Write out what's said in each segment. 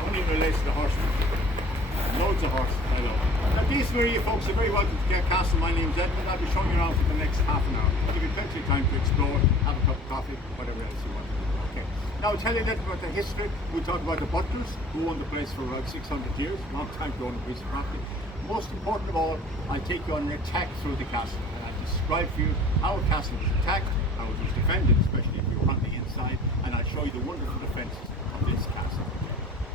only relation to horses. Loads of horses, I love. Now these Maria folks are very welcome to Cahir Castle. My name's Edmund. I'll be showing you around for the next half an hour. I'll give you plenty of time to explore, have a cup of coffee, whatever else you want. Okay. Now I'll tell you a little about the history. We'll talk about the butlers, who owned the place for about 600 years, a long time to own a piece of property. Most important of all, I'll take you on an attack through the castle, and I'll describe for you how a castle was attacked, how it was defended, especially if you were on the inside, and I'll show you the wonderful defences of this castle.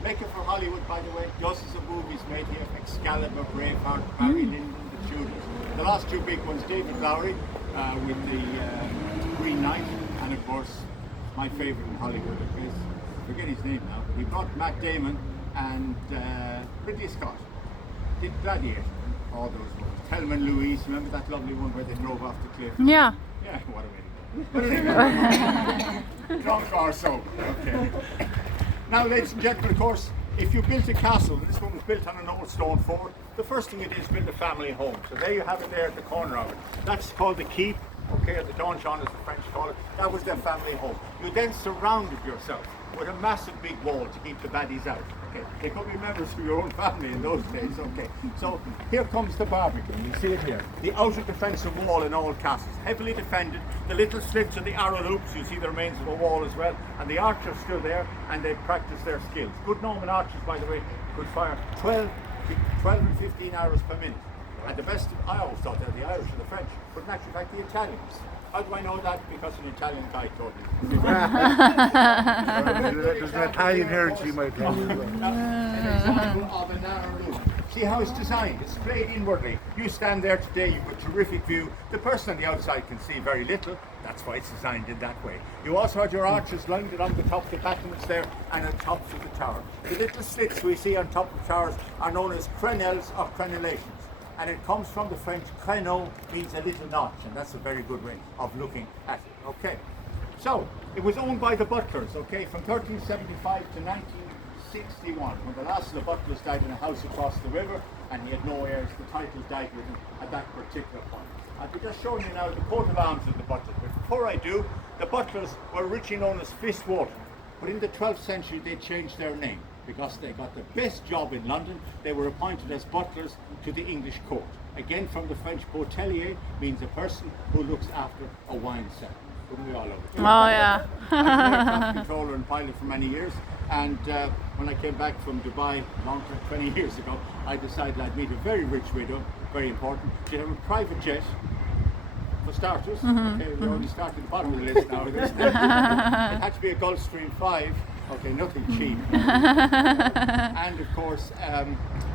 Make it for Hollywood, by the way. Dozens of movies made here: Excalibur, Braveheart, Barry Lyndon, The Tudors. The last two big ones, David Lowery with the Green Knight, and of course, my favourite in Hollywood, I forget his name now. He brought Matt Damon and Ridley Scott. Did Gladiator, all those movies. Thelma and Louise, remember that lovely one where they drove off the cliff? Yeah. Yeah, what a way. Drunk or sober, okay. Now, ladies and gentlemen, of course, if you built a castle, and this one was built on an old stone fort, the first thing it is build a family home. So there you have it there at the corner of it. That's called the keep, okay, or the donjon as the French call it. That was their family home. You then surrounded yourself with a massive big wall to keep the baddies out. Okay, they could be members of your own family in those days. Okay, so here comes the barbican. You see it here. The outer defensive wall in all castles, heavily defended. The little slits and the arrow loops, you see the remains of a wall as well. And the archers still there, and they practice their skills. Good Norman archers, by the way, could fire 12 and 15 arrows per minute. And the best, I always thought they're the Irish and the French, but in actual fact the Italians. How do I know that? Because an Italian guy told me. There's an Italian heritage, my opinion. An example of a narrow loop. See how it's designed? It's played inwardly. You stand there today, you've a terrific view. The person on the outside can see very little. That's why it's designed in that way. You also had your archers lined along the top of the battlements there and on tops of the tower. The little slits we see on top of the towers are known as crenelles or crenellations. And it comes from the French créneau, means a little notch, and that's a very good way of looking at it. Okay, so it was owned by the butlers, okay, from 1375 to 1961, when the last of the butlers died in a house across the river, and he had no heirs. The title died with him at that particular point. I'll be just showing you now the coat of arms of the butlers, but before I do, the butlers were originally known as Fistwater, but in the 12th century they changed their name, because they got the best job in London. They were appointed as butlers to the English court. Again, from the French, hotelier means a person who looks after a wine cellar. Wouldn't we all love it? Oh yeah. I was an aircraft controller and pilot for many years, and when I came back from Dubai, long time, 20 years ago, I decided I'd meet a very rich widow, very important. She'd have a private jet, for starters. Okay, we already started at the bottom of the list now. It had to be a Gulfstream 5. Okay, nothing cheap. And of course,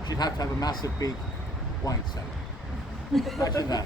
she'd have to have a massive big wine cellar. Imagine that.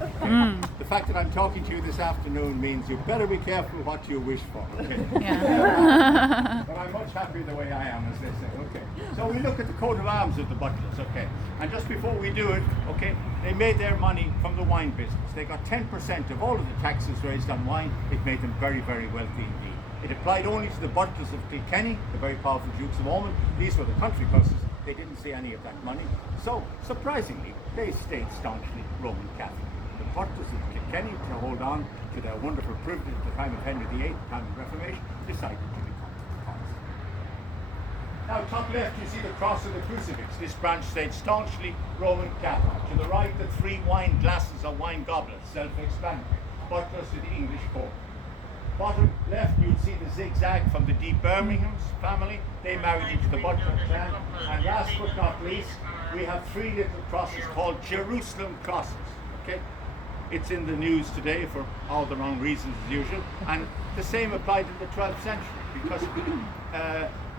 The fact that I'm talking to you this afternoon means you better be careful what you wish for. Okay? Yeah. But I'm much happier the way I am, as they say. Okay. So we look at the coat of arms of the butlers. Okay. And just before we do it, okay, they made their money from the wine business. They got 10% of all of the taxes raised on wine. It made them very, very wealthy indeed. It applied only to the butlers of Kilkenny, the very powerful Dukes of Ormond. These were the country customers. They didn't see any of that money. So, surprisingly, they stayed staunchly Roman Catholic. The butlers of Kilkenny, to hold on to their wonderful privilege at the time of Henry VIII, the time of the Reformation, decided to become Protestant. Now, top left, you see the cross and the crucifix. This branch stayed staunchly Roman Catholic. To the right, the 3 wine glasses or wine goblets, self-explanatory. Butlers to the English court. Bottom left, you'd see the zigzag from the De Birmingham's family. They married into the Butler clan. And last but not least, we have 3 little crosses called Jerusalem crosses. Okay, it's in the news today for all the wrong reasons as usual. And the same applied in the 12th century, because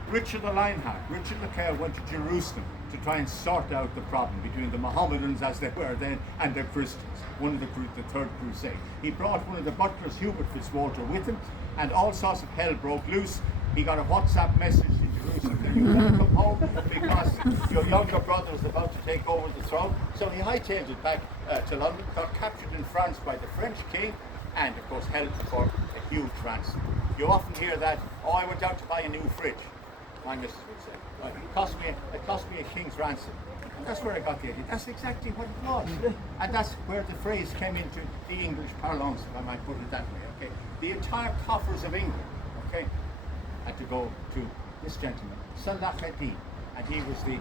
Richard the Lionheart, Richard the Cahir, went to Jerusalem to try and sort out the problem between the Mohammedans, as they were then, and the Christians. One of the Third Crusade. He brought one of the butlers, Hubert Fitzwalter, with him, and all sorts of hell broke loose. He got a WhatsApp message in Jerusalem that you better come home because your younger brother is about to take over the throne. So he hightailed it back to London, got captured in France by the French king, and of course held for a huge ransom. You often hear that, oh, I went out to buy a new fridge. My missus would say, it cost me a king's ransom. And that's where I got the idea. That's exactly what it was. And that's where the phrase came into the English parlance, if I might put it that way. Okay, the entire coffers of England okay, had to go to this gentleman, Salah ad-Din, and he was the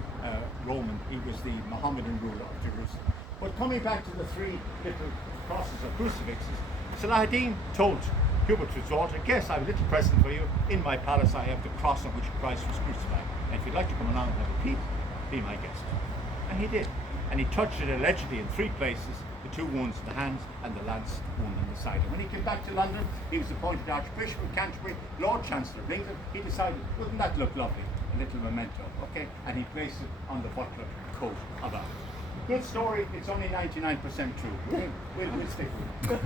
Roman, he was the Mohammedan ruler of Jerusalem. But coming back to the three little crosses or crucifixes, Salah ad-Din told Hubert to his daughter, guess I have a little present for you. In my palace I have the cross on which Christ was crucified. And if you'd like to come along and have a peep, be my guest. And he did. And he touched it allegedly in three places, the two wounds in the hands and the lance wound in the side. And when he came back to London, he was appointed Archbishop of Canterbury, Lord Chancellor of England. He decided, wouldn't that look lovely? A little memento, okay? And he placed it on the butler coat of arms. Good story, it's only 99% true. We'll stick with it.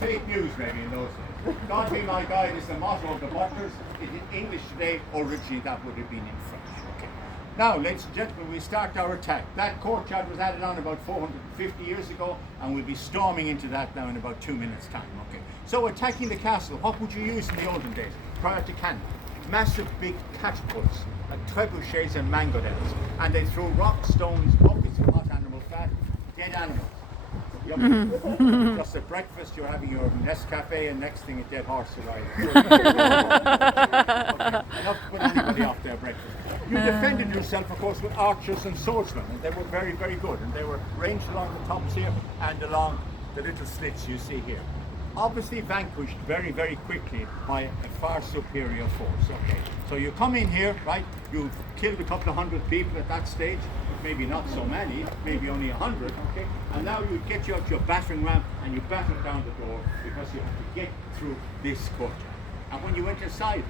Fake news maybe in those days. God be my guide is the motto of the butlers. In English today, originally that would have been in French. Okay. Now, ladies and gentlemen, we start our attack. That courtyard was added on about 450 years ago, and we'll be storming into that now in about 2 minutes' time. Okay. So, attacking the castle, what would you use in the olden days, prior to cannon? Massive big catapults, trebuchets and mangonels, and they threw rocks, stones, buckets of hot animal fat, dead animals. Yummy. Just at breakfast, you're having your Nescafe, and next thing, a dead horse arrives. Okay. Enough to put anybody off their breakfast. You defended yourself, of course, with archers and swordsmen, and they were very, very good. And they were ranged along the tops here and along the little slits you see here. Obviously vanquished very, very quickly by a far superior force. Okay, so you come in here, right? You've killed a couple of hundred people at that stage, maybe not so many, maybe only 100. Okay, and now you get you out your battering ram and you batter down the door because you have to get through this courtyard. And when you went inside,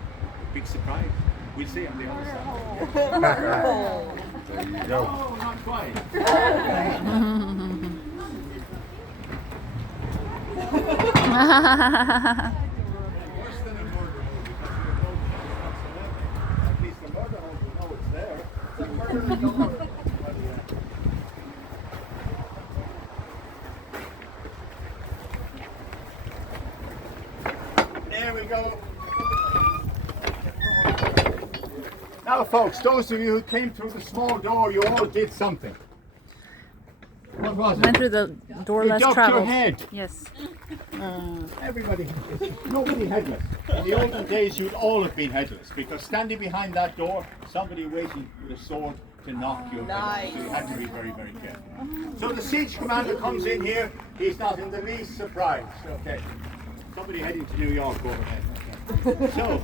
big surprise. We'll see on the other side. There you go. Oh, not quite. Worse than a murder hole because you don't whatsoever. At least the murder hole will know it's there. It's a murder door. There we go. Now folks, those of you who came through the small door, you all did something. What was it? Went through the door You less ducked traveled. your head. Yes. Everybody, nobody headless. In the olden days, you'd all have been headless because standing behind that door, somebody waiting with a sword to knock you. Nice. So you had to be very, very careful. So the siege commander comes in here. He's not in the least surprised. Okay. Somebody heading to New York overhead. Okay. So,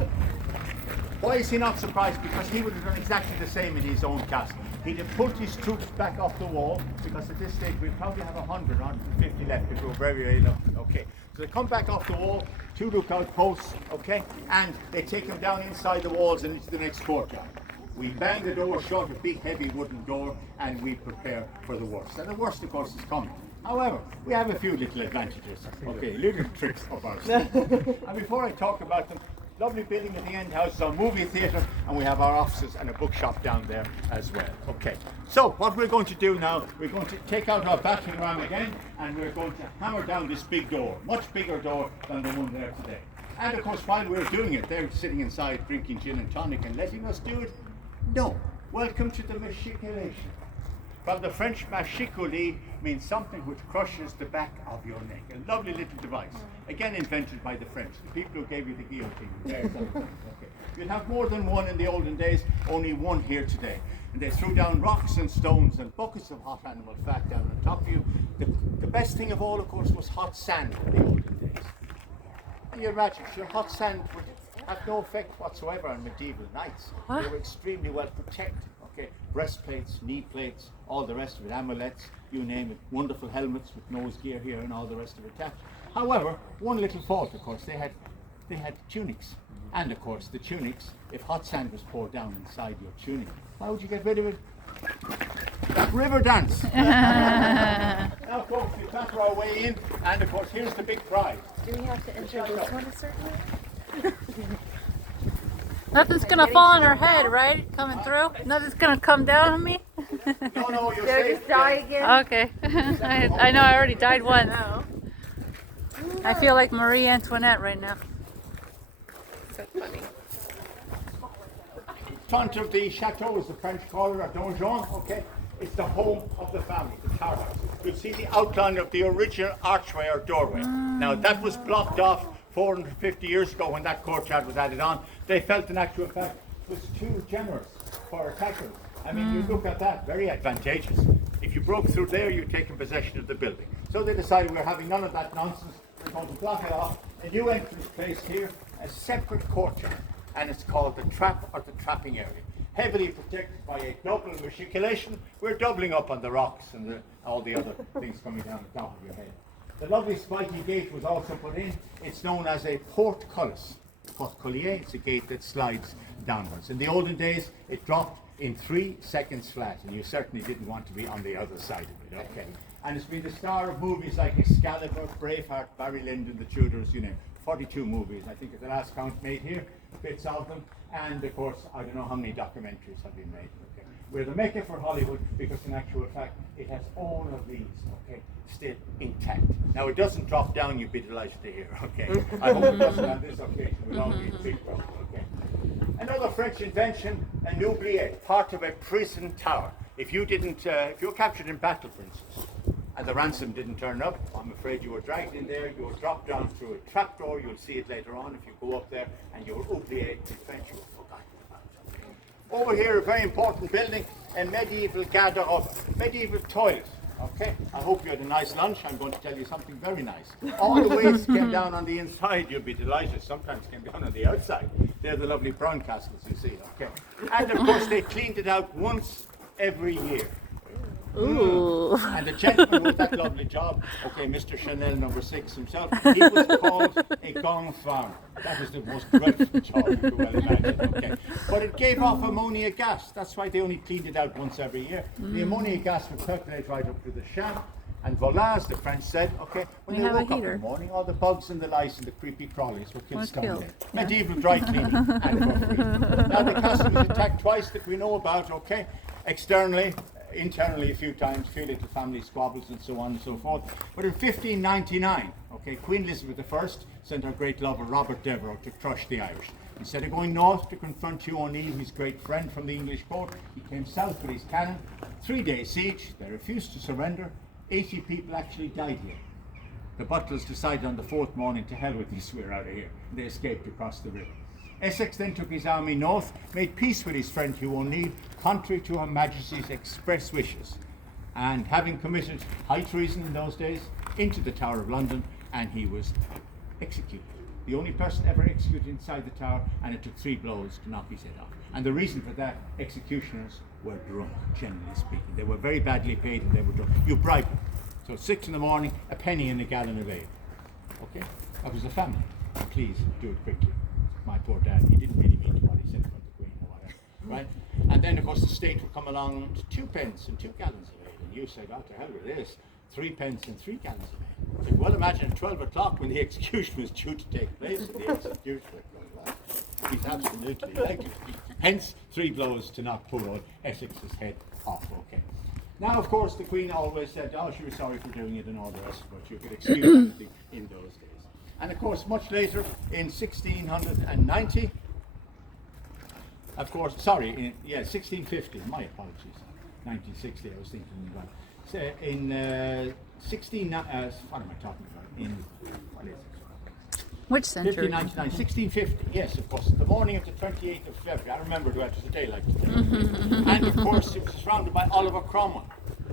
why is he not surprised? Because he would have done exactly the same in his own castle. He'd have pulled his troops back off the wall, because at this stage we probably have 100, 150 left if we're very, very lucky. Okay, so they come back off the wall, two lookout posts, okay, and they take them down inside the walls and into the next courtyard. We bang the door shut, a big heavy wooden door, and we prepare for the worst. And the worst, of course, is coming. However, we have a few little advantages, okay, little tricks of ours. And before I talk about them, lovely building at the end house, a movie theatre, and we have our offices and a bookshop down there as well. Okay, so what we're going to do now, we're going to take out our battering ram again, and we're going to hammer down this big door, much bigger door than the one there today. And of course, while we're doing it, they're sitting inside drinking gin and tonic and letting us do it. No, welcome to the machicolation. From the French, machicoli means something which crushes the back of your neck. A lovely little device, again invented by the French, the people who gave you the guillotine. Okay. You'd have more than one in the olden days, only one here today. And they threw down rocks and stones and buckets of hot animal fat down on top of you. The best thing of all, of course, was hot sand in the olden days. Can you imagine? Sure, hot sand would have no effect whatsoever on medieval knights. They were extremely well protected. Okay, breastplates, knee plates, all the rest of it, amulets, you name it, wonderful helmets with nose gear here and all the rest of it attached. However, one little fault, of course, they had tunics. And of course, the tunics, if hot sand was poured down inside your tunic, how would you get rid of it? River dance. Now folks, we batter our way in, and of course, here's the big prize. Do we have to enter this one a certain way? Nothing's gonna fall on her head, right? Coming through? Nothing's gonna come down on me? No, you're Did I safe. just die again? Okay. I know I already died once. No. I feel like Marie Antoinette right now. So funny. Front of the chateau is the French call it a donjon, okay? It's the home of the family, the tower house. You'll see the outline of the original archway or doorway. Now that was blocked off 450 years ago when that courtyard was added on, they felt in actual fact was too generous for attackers. I mean, you look at that, very advantageous. If you broke through there, you're taking possession of the building. So they decided we're having none of that nonsense. We're going to block it off. A new entrance place here, a separate courtyard, and it's called the trap or the trapping area. Heavily protected by a double matriculation. We're doubling up on the rocks and all the other things coming down the top of your head. The lovely spiky gate was also put in. It's known as a portcullis. Portcullier, it's a gate that slides downwards. In the olden days, it dropped in 3 seconds flat, and you certainly didn't want to be on the other side of it, okay? And it's been the star of movies like Excalibur, Braveheart, Barry Lyndon, The Tudors, you know, 42 movies, I think at the last count made here, bits of them, and of course, I don't know how many documentaries have been made, okay? We're the mecca for Hollywood because in actual fact, it has all of these, okay, still intact. Now it doesn't drop down, you'd be delighted to hear, okay? I hope it doesn't on this occasion, we'll all be in big trouble, okay? Another French invention, an oubliette, part of a prison tower. If you were captured in battle, for instance, and the ransom didn't turn up, I'm afraid you were dragged in there, you were dropped down through a trapdoor, you'll see it later on if you go up there, and your oubliette in French, you were forgotten about. Over here, a very important building, a medieval garde-robe, medieval toilet. Okay, I hope you had a nice lunch. I'm going to tell you something very nice. All the waste came down on the inside. You'll be delighted. Sometimes came down on the outside. They're the lovely brown castles you see. Okay, and of course they cleaned it out once every year. Ooh. And the gentleman with that lovely job, okay, Mr. Chanel number 6 himself, he was called a gong farmer. That was the most dreadful job you could well imagine, okay. But it gave off ammonia gas. That's why they only cleaned it out once every year. The ammonia gas would percolate right up to the shaft. And voila, as the French said, okay, when We they have a woke up in heater. the morning, all the bugs and the lice and the creepy crawlies were killed Was stone killed, dead. yeah. Medieval dry cleaning and for free. Now the castle was attacked twice that we know about, okay, externally, internally a few times, few little family squabbles and so on and so forth. But in 1599, okay, Queen Elizabeth I sent her great lover Robert Devereux to crush the Irish. Instead of going north to confront Hugh O'Neill, his great friend from the English court, he came south with his cannon. 3-day siege, they refused to surrender. 80 people actually died here. The butlers decided on the 4th morning, to hell with this, we're out of here. They escaped across the river. Essex then took his army north, made peace with his friend Hugh O'Neill, contrary to Her Majesty's express wishes, and having committed high treason in those days, into the Tower of London, and he was executed. The only person ever executed inside the tower, and it took 3 blows to knock his head off. And the reason for that, executioners were drunk, generally speaking. They were very badly paid and they were drunk. You bribe them. So 6 in the morning, a penny in a gallon of ale. Okay? That was the family. Please do it quickly. My poor dad, he didn't really mean what he said about the Queen or whatever. Right? And then of course the state would come along to 2 pence and 2 gallons of ale. And you said, oh, to hell with this. 3 pence and 3 gallons of ale. So well imagine at 12 o'clock when the execution was due to take place, and the executioner he's absolutely likely to be. Hence 3 blows to knock poor old Essex's head off, okay. Now of course the Queen always said, oh, she was sorry for doing it and all the rest, but you could excuse anything in those days. And of course much later in 1690, of course, 1650, my apologies, 1960 I was thinking about. So in what am I talking about? In, what is it? Which century? 1599, 1650, yes, of course, the morning of the 28th of February. I remember it was a day like today. And of course, he was surrounded by Oliver Cromwell.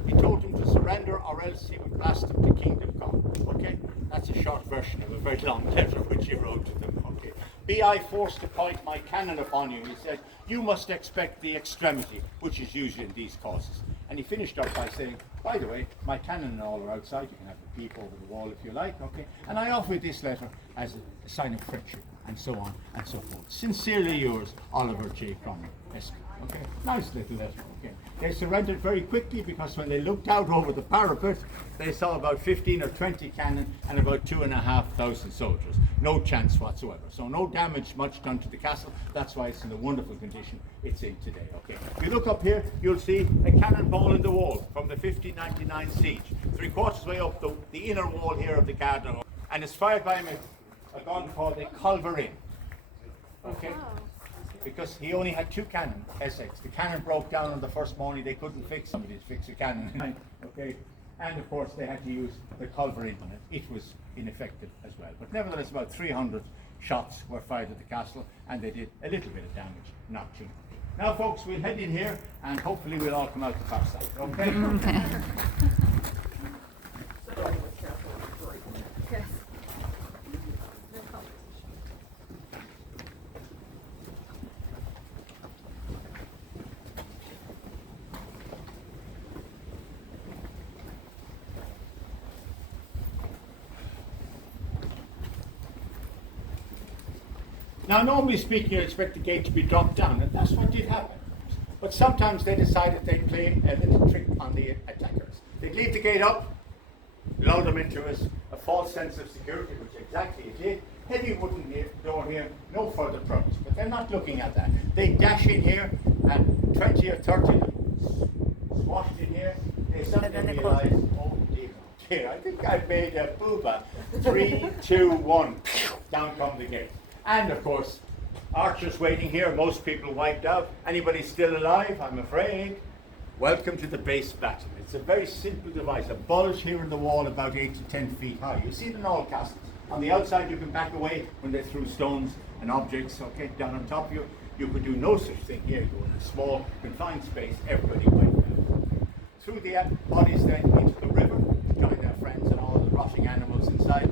He told him to surrender or else he would blast him to kingdom come. Okay? That's a short version of a very long letter which he wrote to them. Okay? Be I forced to point my cannon upon you, he said, you must expect the extremity, which is usually in these causes. And he finished up by saying, by the way, my cannon and all are outside, you can have a peep over the wall if you like, okay? And I offer this letter as a sign of friendship, and so on and so forth. Sincerely yours, Oliver J. Cromwell, Esq. Okay, nice little letter, okay. They surrendered very quickly because when they looked out over the parapet, they saw about 15 or 20 cannon and about 2,500 soldiers. No chance whatsoever. So no damage much done to the castle. That's why it's in the wonderful condition it's in today, okay. If you look up here, you'll see a cannonball in the wall from the 1599 siege. 3/4 way up the inner wall here of the garden. And it's fired by a gun called a culverin. Okay. Because he only had 2 cannon, Essex. The cannon broke down on the first morning. They couldn't fix somebody to fix a cannon. Okay, and of course they had to use the culverin on it. It was ineffective as well. But nevertheless, about 300 shots were fired at the castle, and they did a little bit of damage, not too much. Now, folks, we'll head in here, and hopefully we'll all come out the far side. Okay? Yes. Now, normally speaking, you expect the gate to be dropped down, and that's what did happen. But sometimes they decided they'd play a little trick on the attackers. They'd leave the gate up, lull them into a false sense of security, which exactly it did. Heavy wooden door here, no further progress. But they're not looking at that. They dash in here, and 20 or 30 swashed in here. They suddenly realize, oh dear, I think I've made a booba. 3, 2, 1, down come the gate. And of course, archers waiting here, most people wiped out. Anybody still alive, I'm afraid? Welcome to the base battle. It's a very simple device, a bulge here in the wall about 8 to 10 feet high. You see it in all castles. On the outside you can back away when they threw stones and objects, okay, down on top of you. You could do no such thing here. You were in a small, confined space, everybody wiped out. Threw the bodies then into the river, joined their friends and all the rotting animals inside.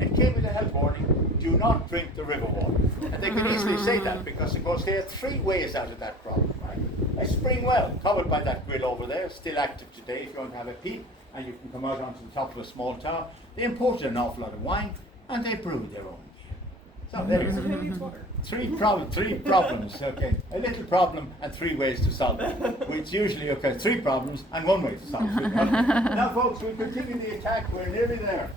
It came with a health warning, do not drink the river water. And they could easily say that because, of course, there are 3 ways out of that problem. Right? A spring well, covered by that grill over there, still active today if you want to have a peep, and you can come out onto the top of a small tower. They imported an awful lot of wine, and they brewed their own beer. So there you go. 3 problems, okay. A little problem and 3 ways to solve it. Which usually, okay, 3 problems and 1 way to solve it. Now, folks, we continue the attack. We're nearly there.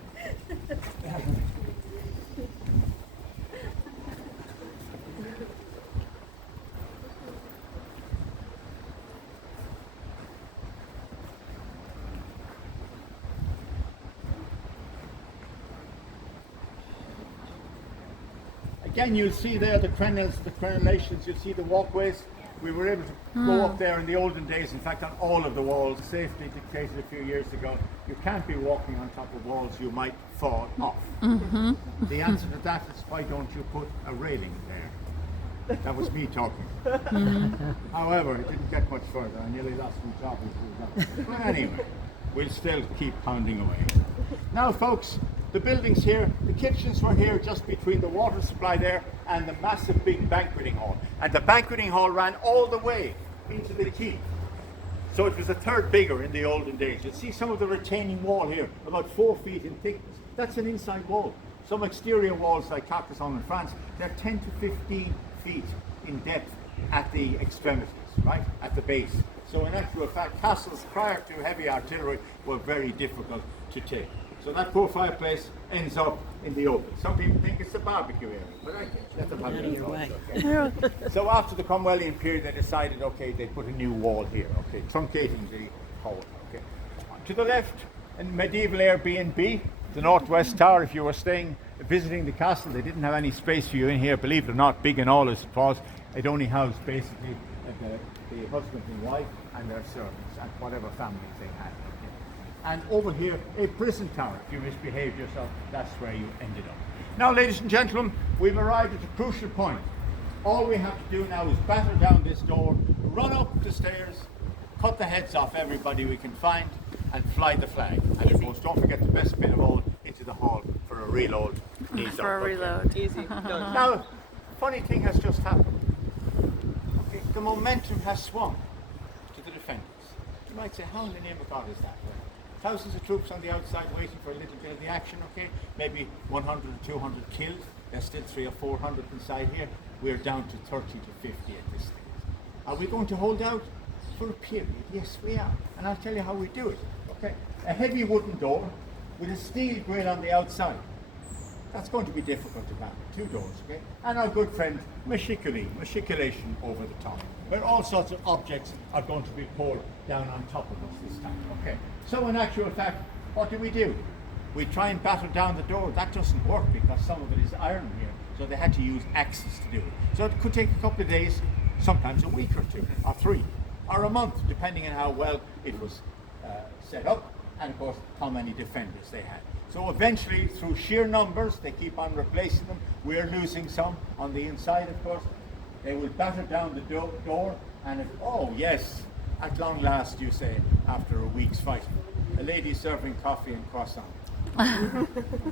Again, you'll see there the crenellations, you'll see the walkways. We were able to go up there in the olden days, in fact on all of the walls, safety dictated a few years ago, you can't be walking on top of walls, you might fall off. The answer to that is, why don't you put a railing there? That was me talking. However, it didn't get much further, I nearly lost my job. But anyway, we'll still keep pounding away. Now, folks, the buildings here, the kitchens were here just between the water supply there and the massive big banqueting hall. And the banqueting hall ran all the way into the keep. So it was a third bigger in the olden days. You'll see some of the retaining wall here, about 4 feet in thickness. That's an inside wall. Some exterior walls like Cahir Castle in France, they're 10 to 15 feet in depth at the extremities, right, at the base. So in actual fact, castles prior to heavy artillery were very difficult to take. So that poor fireplace ends up in the open. Some people think it's a barbecue area, but I think that's a barbecue area. Okay. So after the Cromwellian period, they decided, okay, they put a new wall here, okay, truncating the hall. Okay. To the left, in medieval Airbnb, the Northwest Tower. If you were visiting the castle, they didn't have any space for you in here. Believe it or not, big and all as it was, it only housed basically the husband and wife and their servants and whatever families they had. And over here, a prison tower. If you misbehaved yourself, that's where you ended up. Now, ladies and gentlemen, we've arrived at a crucial point. All we have to do now is batter down this door, run up the stairs, cut the heads off everybody we can find, and fly the flag. And of course, don't forget the best bit of all, into the hall for a reload. For a reload. Easy. Done. Now, funny thing has just happened. Okay, the momentum has swung to the defenders. You might say, how in the name of God is that? Thousands of troops on the outside waiting for a little bit of the action, okay? Maybe 100 or 200 killed. There's still 300 or 400 inside here. We're down to 30 to 50 at this stage. Are we going to hold out for a period? Yes, we are. And I'll tell you how we do it, okay? A heavy wooden door with a steel grille on the outside. That's going to be difficult to manage. 2 doors, okay? And our good friend, machicolation over the top, where all sorts of objects are going to be poured down on top of us this time, okay? So in actual fact, what do? We try and batter down the door. That doesn't work because some of it is iron here, so they had to use axes to do it. So it could take a couple of days, sometimes a week or 2, or 3, or a month, depending on how well it was set up and of course how many defenders they had. So eventually, through sheer numbers, they keep on replacing them. We're losing some on the inside, of course. They will batter down the door, and if, oh yes, at long last, you say, after a week's fighting, a lady serving coffee and croissant.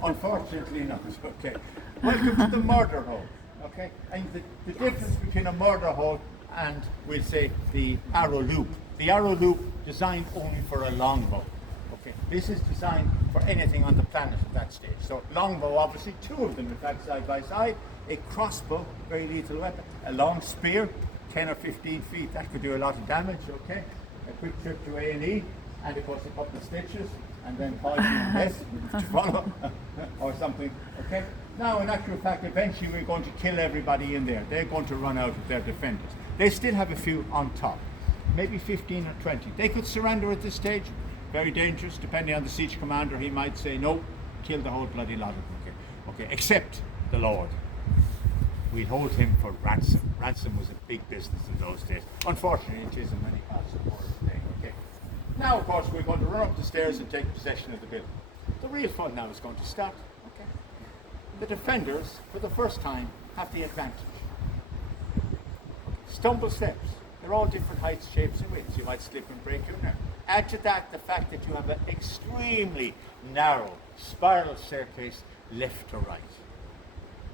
Unfortunately not, okay. Welcome to the murder hole, okay. And the difference between a murder hole and, we'll say, the arrow loop. The arrow loop designed only for a longbow. Okay, this is designed for anything on the planet at that stage. So longbow, obviously, two of them in fact side by side. A crossbow, very lethal weapon. A long spear, 10 or 15 feet. That could do a lot of damage. Okay, a quick trip to A&E, and of course a couple of stitches, and then poison and to follow, or something. Okay. Now, in actual fact, eventually we're going to kill everybody in there. They're going to run out of their defenders. They still have a few on top, maybe 15 or 20. They could surrender at this stage. Very dangerous, depending on the siege commander. He might say, no, kill the whole bloody lot of them. Okay, okay, except the Lord. We hold him for ransom. Ransom was a big business in those days. Unfortunately, it is in many parts of the world today. Okay. Now, of course, we're going to run up the stairs and take possession of the building. The real fun now is going to start. Okay. The defenders, for the first time, have the advantage. Stumble steps. They're all different heights, shapes, and widths. You might slip and break your neck. Add to that the fact that you have an extremely narrow spiral staircase left to right.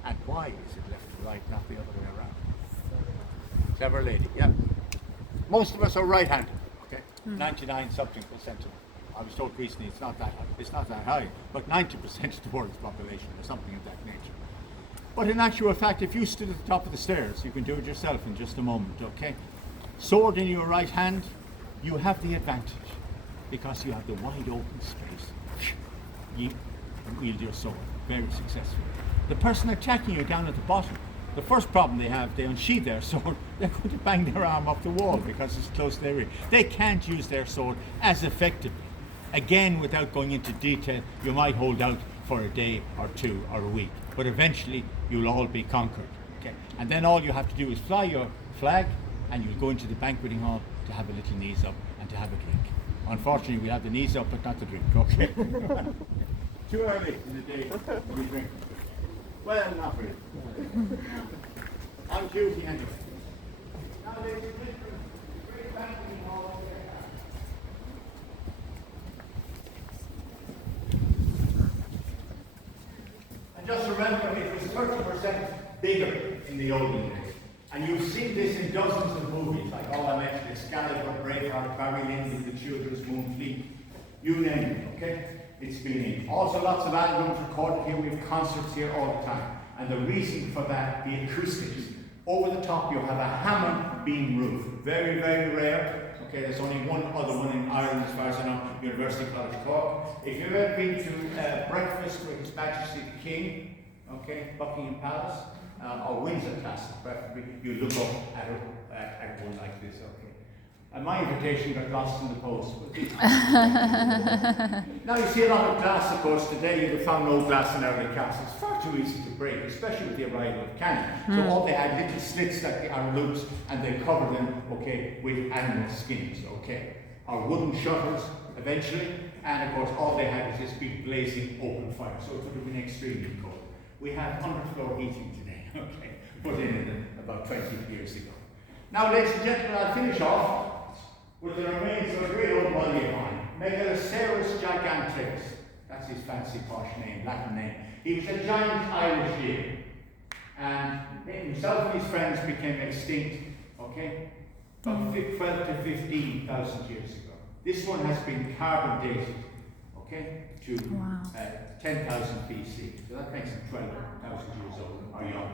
And why is it left to right, not the other way around? Clever lady, yeah. Most of us are right-handed, okay? 99 something percent of them. I was told recently it's not that high. It's not that high, but 90% of the world's population or something of that nature. But in actual fact, if you stood at the top of the stairs, you can do it yourself in just a moment, okay? Sword in your right hand, you have the advantage because you have the wide open space. You wield your sword very successfully. The person attacking you down at the bottom, the first problem they have, they unsheath their sword, they're going to bang their arm off the wall because it's close to their rear. They can't use their sword as effectively. Again, without going into detail, you might hold out for a day or two or a week, but eventually you'll all be conquered. Okay? And then all you have to do is fly your flag, and you'll go into the banqueting hall to have a little knees up and to have a drink. Unfortunately, we have the knees up, but not the drink, okay? Too early in the day to be drinking. Well, not really. On duty anyway. Now, ladies and gentlemen, great banqueting hall over there. And just remember, it was 30% bigger in the olden days. And you've seen this in dozens of movies, like all I mentioned, Excalibur, Braveheart, Barry Lyndon, The Children's Moon Fleet, you name it, okay? It's been in. Also lots of albums recorded here, we have concerts here all the time. And the reason for that, the acoustics. Over the top you have a Hammond beam roof. Very, very rare. Okay, there's only one other one in Ireland as far as I know, University College Cork. If you've ever been to breakfast with His Majesty the King, okay, Buckingham Palace, or Windsor Castle, preferably, you look up at one like this, okay. And my invitation got lost in the post. Now you see a lot of glass, of course. Today you'd have found no glass in early castles. It's far too easy to break, especially with the arrival of cannon. So all they had little slits like the arrow loops, and they covered them, okay, with animal skins, okay, or wooden shutters eventually. And of course, all they had was this big blazing open fire, so it would have been extremely cold. We have underfloor heating today, okay, put in about 20 years ago. Now, ladies and gentlemen, I'll finish off with the remains of a great old buddy of mine, Megaloceros giganteus. That's his fancy posh name, Latin name. He was a giant Irish deer, and himself and his friends became extinct, okay, about 12 to 15,000 years ago. This one has been carbon dated, okay, to 10,000 BC. So that makes him 12,000 years old, or young.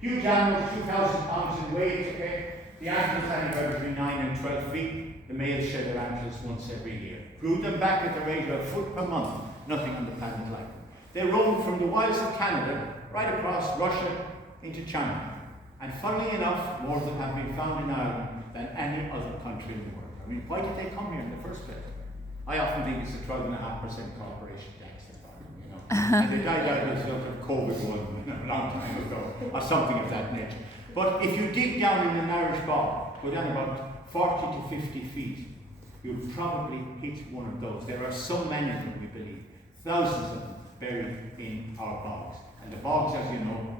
Huge animals, 2,000 pounds in weight, okay? The antlers are anywhere between 9 and 12 feet. The males shed their antlers once every year. Grew them back at the rate of a foot per month. Nothing on the planet like them. They roamed from the wilds of Canada right across Russia into China. And funnily enough, more of them have been found in Ireland than any other country in the world. I mean, why did they come here in the first place? I often think it's a 12.5% corporation tax they got, you know. And they died out as a result of COVID one a long time ago, or something of that nature. But if you dig down in an Irish bog, go down about 40 to 50 feet, you've probably hit one of those. There are so many of them, we believe, thousands of them buried in our bogs. And the bogs, as you know,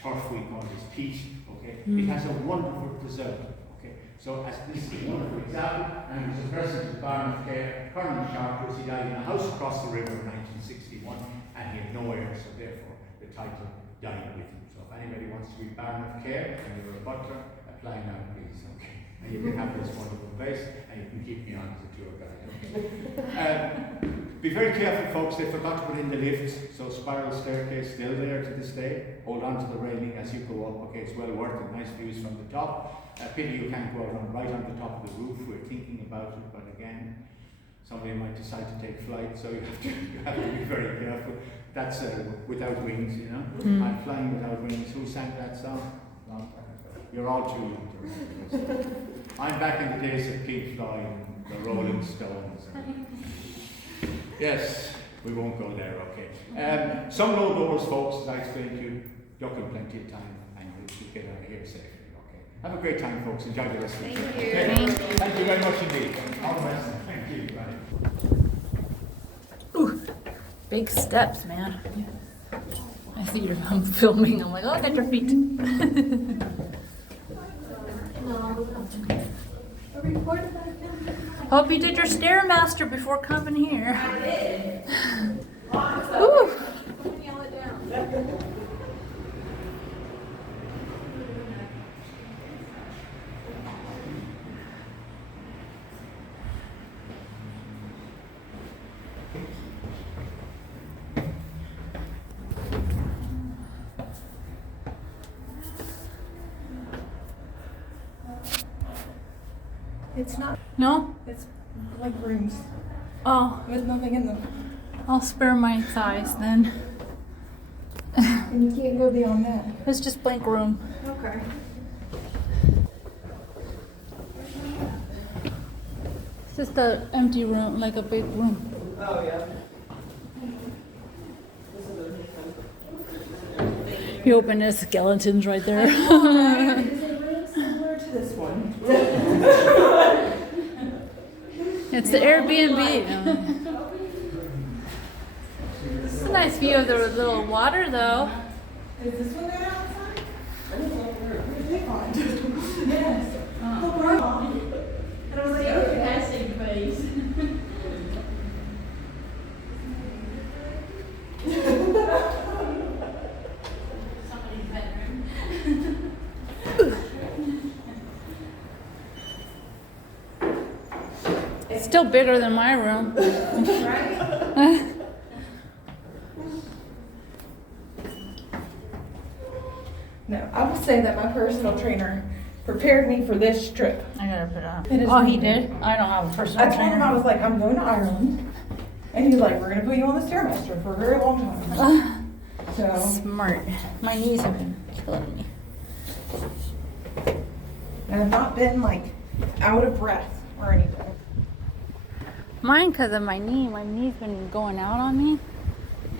turf we call this peat, okay? It has a wonderful preserve, okay? So as this is a wonderful example, and it was a person to Barnard Care, Colonel Sharpless, he died in a house across the river in 1961, and he had no heir, so therefore the title died with him. So if anybody wants to be Barnard Care and you're a butler, apply now please, okay? And you can have this wonderful place, and you can keep me on as a tour guide, okay? Be very careful, folks. They forgot to put in the lift, so spiral staircase still there to this day. Hold on to the railing as you go up. Okay, it's well worth it. Nice views from the top. Pity you can't go out right on the top of the roof. We're thinking about it, but again, somebody might decide to take flight, so you have to be very careful. That's without wings, you know. I'm flying without wings. Who sang that song? You're all too young to remember this. I'm back in the days of Pink Floyd and the Rolling Stones. Yes, we won't go there, okay. Some low doors, folks, as I explained to you, duck in plenty of time, and we'll get out of here safely, okay. Have a great time, folks. Enjoy the rest of the trip. Okay? Thank you very much indeed. All the best. Thank you. Bye. Ooh, big steps, man. I see you're filming. I'm like, oh, I got your feet. Hope you did your Stairmaster before coming here. I did. Ooh. Nail it down. It's not. No? It's like rooms Oh, with nothing in them. I'll spare my thighs then. And you can't go beyond that. It's just blank room. Okay. It's just an empty room, like a big room. Oh, yeah. You open the skeletons right there. Is a room similar to this one? It's the Airbnb. It's a nice view of the little water, though. Is this one there outside? Yes. Oh, wow. And I was like, okay. Passing place. Somebody's bedroom. It's still bigger than my room. Right? No, I will say that my personal trainer prepared me for this trip. I gotta put on. It is Oh, he really did? I don't have a personal I told him, I trainer. was like, I'm going to Ireland. And he's like, we're going to put you on the Stairmaster for a very long time. So, Smart. My knees have been killing me. and I've not been like out of breath or anything. Mine, because of my knee. My knee's been going out on me.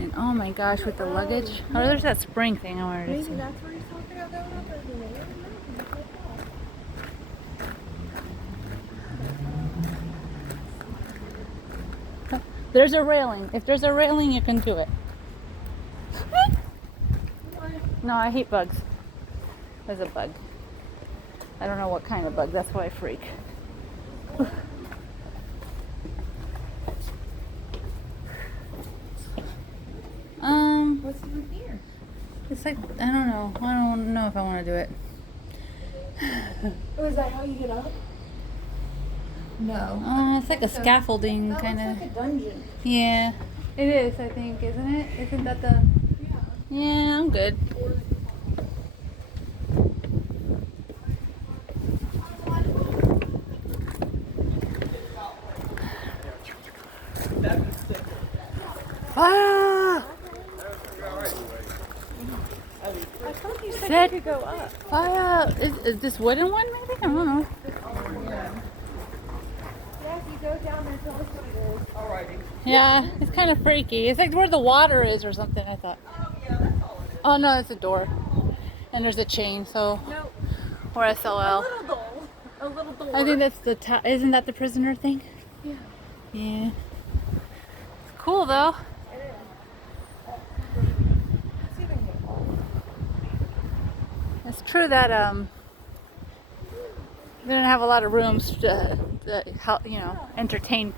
And oh my gosh, with the luggage. Oh, there's that spring thing I wanted to Maybe see. that's where he's talking about going up over there. There's a railing. If there's a railing, you can do it. No, I hate bugs. There's a bug. I don't know what kind of bug. That's why I freak. What's through here? It's like, I don't know. I don't know if I want to do it. Oh, is that how you get up? No. It's like a scaffolding That kind looks of. like a dungeon. Yeah. It is, I think, isn't it? Isn't that the. Yeah, I'm good. Ah! I thought you said Said- you could go up. Is this wooden one maybe? I don't know. Yeah, if you go down there, tell us what it is. Alrighty. Yeah, it's kind of freaky. It's like where the water is or something, I thought. Oh, yeah, that's all it is. Oh no, it's a door. And there's a chain, so No, we're SOL. a little dull. a little door. I think that's the isn't that the prisoner thing? Yeah. Yeah. It's cool though. It's true that they didn't have a lot of rooms to help, you know, entertain.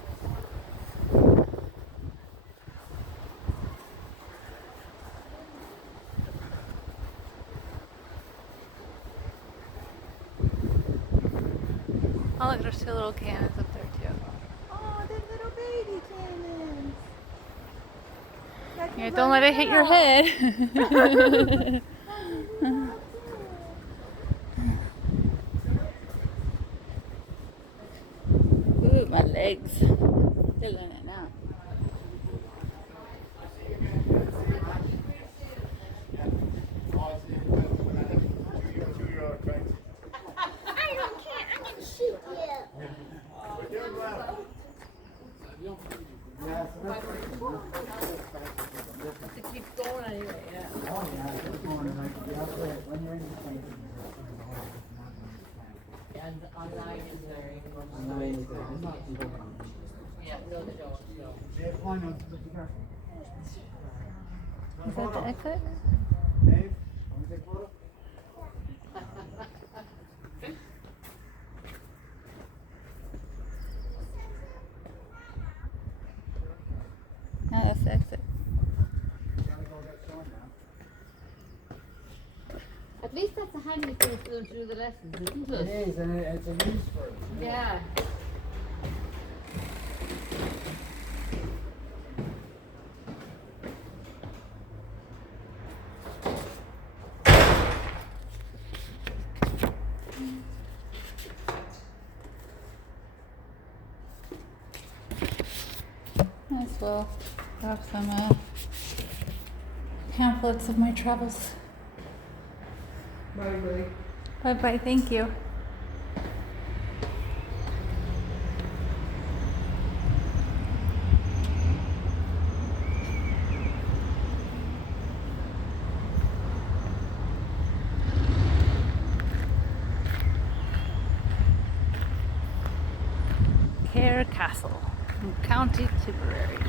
Oh look, there's 2 little cannons up there too. Oh, there's little baby cannons. Yeah, don't let it hit your head. Ooh, my legs. Feeling it now. I don't care. I'm gonna shoot you. Is that the exit? No, that's the exit. At least that's a handy thing for them to do the lessons, isn't It it? is, and it's a use for it. Yeah. As well have some pamphlets of my travels. Bye. Bye bye, thank you. Cahir Castle in County Tipperary.